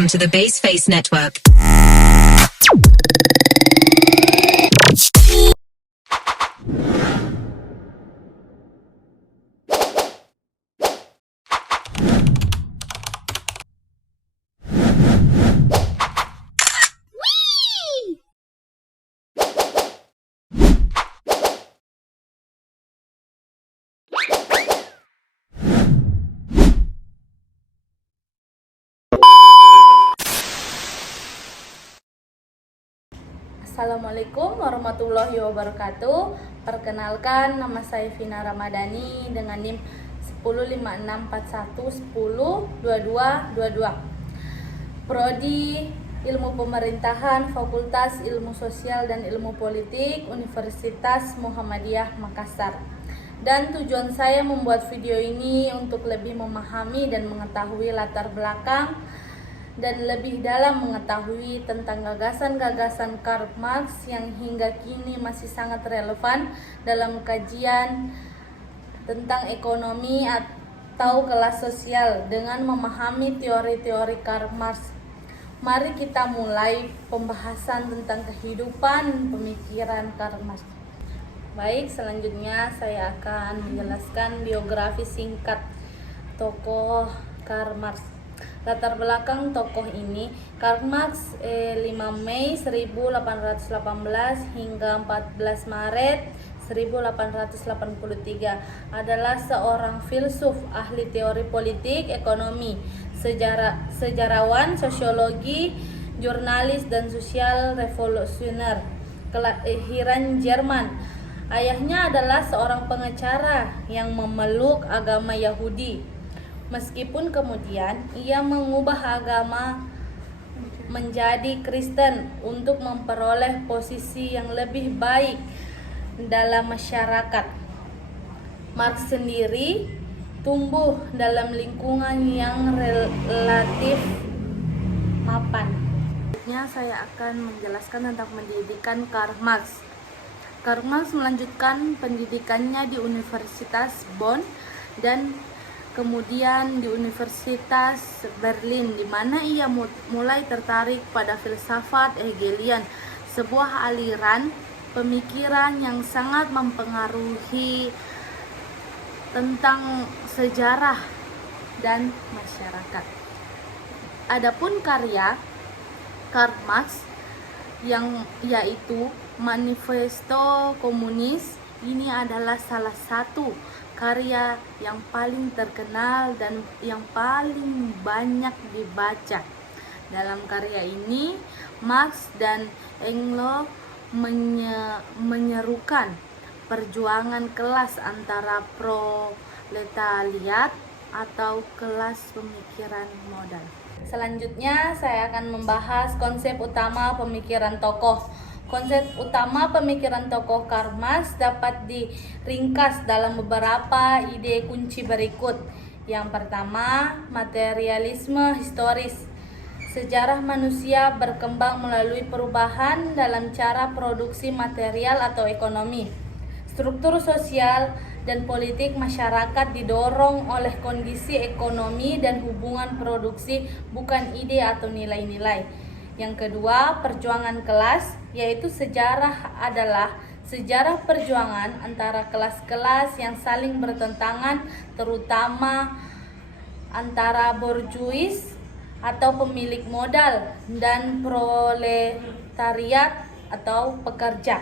Welcome to the Baseface Network. Assalamualaikum warahmatullahi wabarakatuh. Perkenalkan, nama saya Vina Ramadhani dengan NIM 105641102222. Prodi Ilmu Pemerintahan, Fakultas Ilmu Sosial dan Ilmu Politik, Universitas Muhammadiyah Makassar. Dan tujuan saya membuat video ini untuk lebih memahami dan mengetahui latar belakang dan lebih dalam mengetahui tentang gagasan-gagasan Karl Marx yang hingga kini masih sangat relevan dalam kajian tentang ekonomi atau kelas sosial. Dengan memahami teori-teori Karl Marx, mari kita mulai pembahasan tentang kehidupan pemikiran Karl Marx. Baik, selanjutnya saya akan menjelaskan biografi singkat tokoh Karl Marx. Latar belakang tokoh ini, Karl Marx 5 Mei 1818 hingga 14 Maret 1883 adalah seorang filsuf, ahli teori politik, ekonomi, sejarawan, sosiologi, jurnalis, dan sosial revolusioner. Kelahiran Jerman. Ayahnya adalah seorang pengacara yang memeluk agama Yahudi. Meskipun kemudian ia mengubah agama menjadi Kristen untuk memperoleh posisi yang lebih baik dalam masyarakat. Marx sendiri tumbuh dalam lingkungan yang relatif mapan. Selanjutnya saya akan menjelaskan tentang pendidikan Karl Marx. Karl Marx melanjutkan pendidikannya di Universitas Bonn dan kemudian di Universitas Berlin, di mana ia mulai tertarik pada filsafat Hegelian, sebuah aliran pemikiran yang sangat mempengaruhi tentang sejarah dan masyarakat. Adapun karya Karl Marx yang yaitu Manifesto Komunis, ini adalah salah satu karya yang paling terkenal dan yang paling banyak dibaca. Dalam karya ini, Marx dan Engels menyerukan perjuangan kelas antara proletariat atau kelas pemikiran modal. Selanjutnya, saya akan membahas konsep utama pemikiran tokoh. Konsep utama pemikiran tokoh Karl Marx dapat diringkas dalam beberapa ide kunci berikut. Yang pertama, materialisme historis. Sejarah manusia berkembang melalui perubahan dalam cara produksi material atau ekonomi. Struktur sosial dan politik masyarakat didorong oleh kondisi ekonomi dan hubungan produksi, bukan ide atau nilai-nilai. Yang kedua, perjuangan kelas, yaitu sejarah adalah sejarah perjuangan antara kelas-kelas yang saling bertentangan, terutama antara borjuis atau pemilik modal dan proletariat atau pekerja.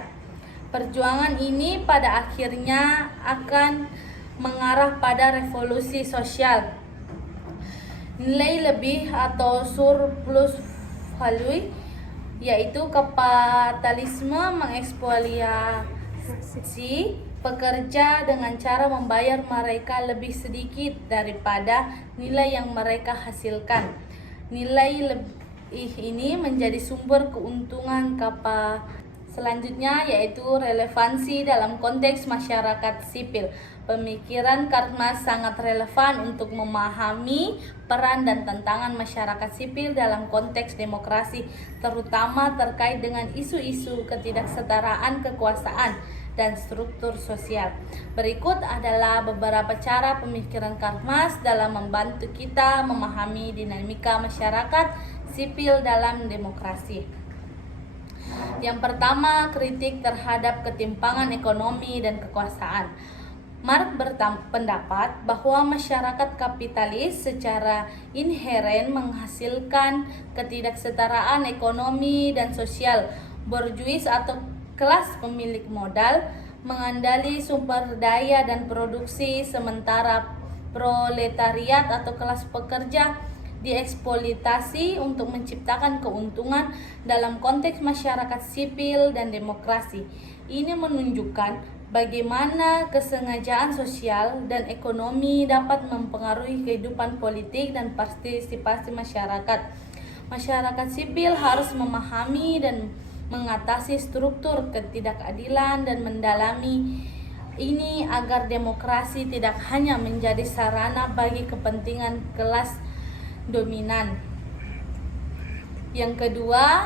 Perjuangan ini pada akhirnya akan mengarah pada revolusi sosial. Nilai lebih atau surplus value, yaitu kapitalisme mengeksploitasi pekerja dengan cara membayar mereka lebih sedikit daripada nilai yang mereka hasilkan. Nilai lebih ini menjadi sumber keuntungan Selanjutnya yaitu relevansi dalam konteks masyarakat sipil. Pemikiran Karl Marx sangat relevan untuk memahami peran dan tantangan masyarakat sipil dalam konteks demokrasi, terutama terkait dengan isu-isu ketidaksetaraan kekuasaan dan struktur sosial. Berikut adalah beberapa cara pemikiran Karl Marx dalam membantu kita memahami dinamika masyarakat sipil dalam demokrasi. Yang pertama, kritik terhadap ketimpangan ekonomi dan kekuasaan. Marx berpendapat bahwa masyarakat kapitalis secara inheren menghasilkan ketidaksetaraan ekonomi dan sosial. Borjuis atau kelas pemilik modal mengandali sumber daya dan produksi, sementara proletariat atau kelas pekerja dieksploitasi untuk menciptakan keuntungan dalam konteks masyarakat sipil dan demokrasi. Ini menunjukkan bagaimana kesengajaan sosial dan ekonomi dapat mempengaruhi kehidupan politik dan partisipasi masyarakat. Masyarakat sipil harus memahami dan mengatasi struktur ketidakadilan dan mendalami ini agar demokrasi tidak hanya menjadi sarana bagi kepentingan kelas dominan. Yang kedua,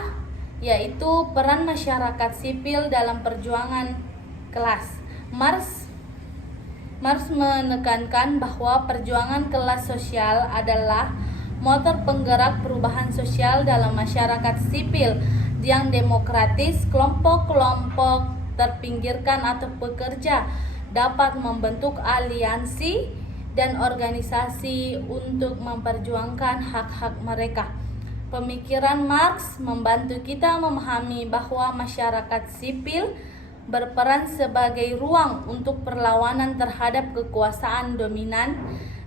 yaitu peran masyarakat sipil dalam perjuangan kelas. Marx menekankan bahwa perjuangan kelas sosial adalah motor penggerak perubahan sosial dalam masyarakat sipil yang demokratis. Kelompok-kelompok terpinggirkan atau pekerja dapat membentuk aliansi dan organisasi untuk memperjuangkan hak-hak mereka. Pemikiran Marx membantu kita memahami bahwa masyarakat sipil berperan sebagai ruang untuk perlawanan terhadap kekuasaan dominan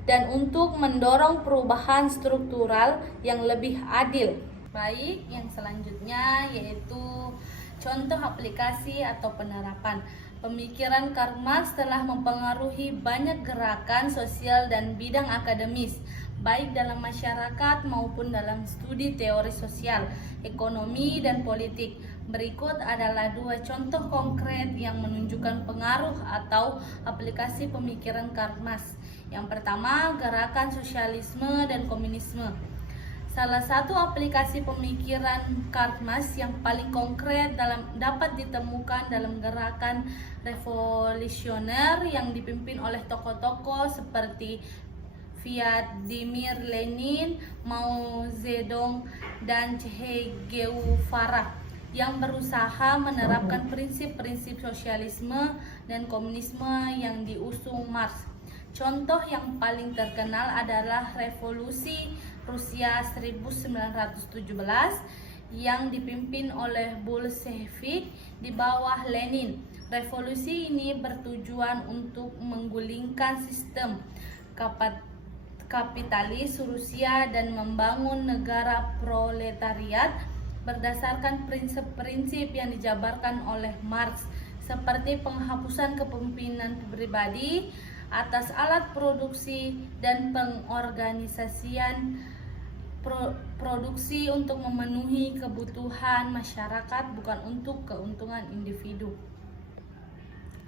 dan untuk mendorong perubahan struktural yang lebih adil. Baik, yang selanjutnya yaitu contoh aplikasi atau penerapan. Pemikiran Karl Marx telah mempengaruhi banyak gerakan sosial dan bidang akademis, baik dalam masyarakat maupun dalam studi teori sosial, ekonomi, dan politik. Berikut adalah dua contoh konkret yang menunjukkan pengaruh atau aplikasi pemikiran Karl Marx. Yang pertama, gerakan sosialisme dan komunisme. Salah satu aplikasi pemikiran Karl Marx yang paling konkret dapat ditemukan dalam gerakan revolusioner yang dipimpin oleh tokoh-tokoh seperti Vladimir Lenin, Mao Zedong, dan Che Guevara yang berusaha menerapkan prinsip-prinsip sosialisme dan komunisme yang diusung Marx. Contoh yang paling terkenal adalah Revolusi Rusia 1917 yang dipimpin oleh Bolshevik di bawah Lenin. Revolusi ini bertujuan untuk menggulingkan sistem kapitalis Rusia dan membangun negara proletariat berdasarkan prinsip-prinsip yang dijabarkan oleh Marx, seperti penghapusan kepemimpinan pribadi atas alat produksi dan pengorganisasian produksi untuk memenuhi kebutuhan masyarakat, bukan untuk keuntungan individu.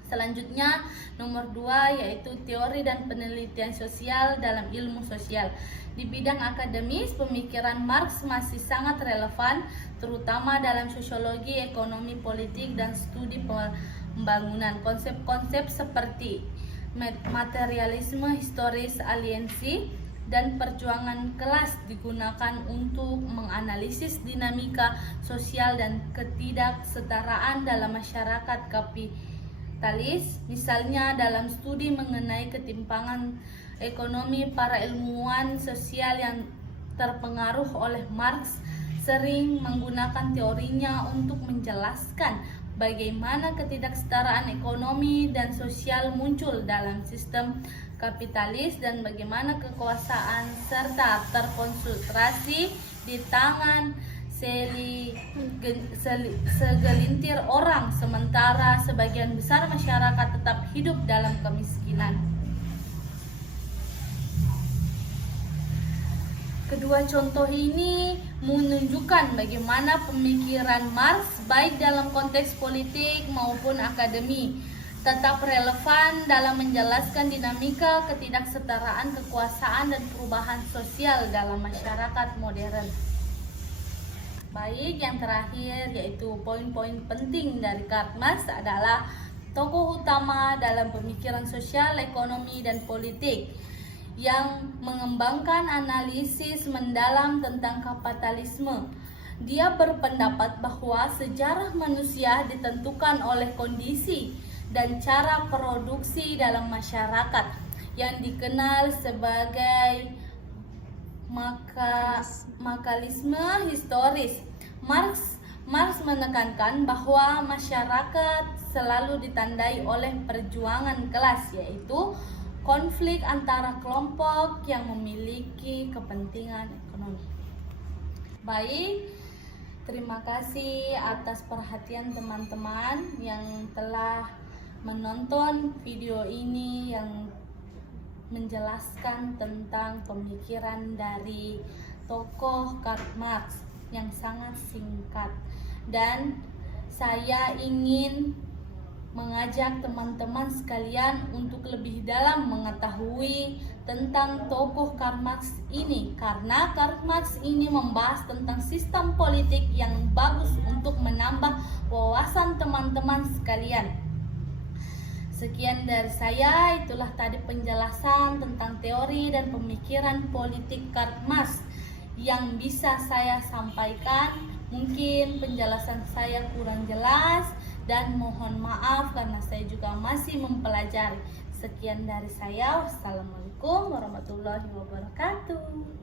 Selanjutnya, nomor 2 yaitu teori dan penelitian sosial dalam ilmu sosial. Di bidang akademis, pemikiran Marx masih sangat relevan, terutama dalam sosiologi, ekonomi, politik, dan studi pembangunan. Konsep-konsep seperti materialisme historis, aliensi, dan perjuangan kelas digunakan untuk menganalisis dinamika sosial dan ketidaksetaraan dalam masyarakat kapitalis. Misalnya dalam studi mengenai ketimpangan ekonomi, para ilmuwan sosial yang terpengaruh oleh Marx sering menggunakan teorinya untuk menjelaskan bagaimana ketidaksetaraan ekonomi dan sosial muncul dalam sistem kapitalis dan bagaimana kekuasaan serta terkonsentrasi di tangan segelintir orang, sementara sebagian besar masyarakat tetap hidup dalam kemiskinan. Kedua contoh ini menunjukkan bagaimana pemikiran Marx baik dalam konteks politik maupun akademi tetap relevan dalam menjelaskan dinamika ketidaksetaraan kekuasaan dan perubahan sosial dalam masyarakat modern. Baik, yang terakhir yaitu poin-poin penting dari Karl Marx adalah tokoh utama dalam pemikiran sosial, ekonomi, dan politik yang mengembangkan analisis mendalam tentang kapitalisme. Dia berpendapat bahwa sejarah manusia ditentukan oleh kondisi dan cara produksi dalam masyarakat yang dikenal sebagai makalisme historis. Marx menekankan bahwa masyarakat selalu ditandai oleh perjuangan kelas, yaitu konflik antara kelompok yang memiliki kepentingan ekonomi. Baik, terima kasih atas perhatian teman-teman yang telah menonton video ini yang menjelaskan tentang pemikiran dari tokoh Karl Marx yang sangat singkat. Dan saya ingin mengajak teman-teman sekalian untuk lebih dalam mengetahui tentang tokoh Karl Marx ini, karena Karl Marx ini membahas tentang sistem politik yang bagus untuk menambah wawasan teman-teman sekalian. Sekian dari saya, itulah tadi penjelasan tentang teori dan pemikiran politik Karl Marx yang bisa saya sampaikan. Mungkin penjelasan saya kurang jelas dan mohon maaf karena saya juga masih mempelajari. Sekian dari saya. Wassalamualaikum warahmatullahi wabarakatuh.